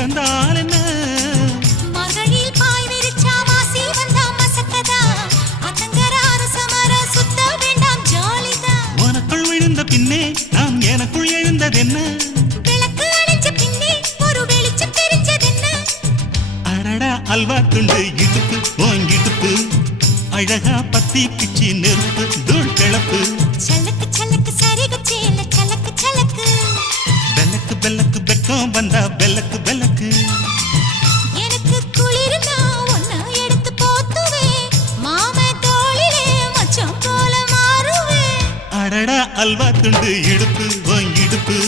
கிடந்தால் என்ன மகளில் பாய் விரிச்சா வாசி வந்தா மசக்கதா அத்தங்கர அரசமர சுத்த வேண்டாம் ஜாலிதான் உனக்குள் விழுந்த பின்னே நான் எனக்குள் எழுந்ததென்ன விளக்கு அணைச்ச பின்னே ஒரு வெளிச்சம் தெரிஞ்சதென்ன அடடா அல்வா துண்டு இடுப்பு ஓங்கிடுப்பு அழகா பத்தி பிச்சி நெருப்பு தூள் கிளப்பு சலக்கு சலக்கு சரிக சேல சலக்கு சலக்கு பெல்லக்கு பெல்லக்கு பெக்கம் வந்தா பெல்லக்கு பெல்லக்கு எனக்கு குளிர்னா ஒன்ன எடுத்து போத்துவே மாமே தோளிலே மச்சம் போல மாறுவே அடடா அல்வா துண்டு இடுப்பு ஓங்கிடுப்பு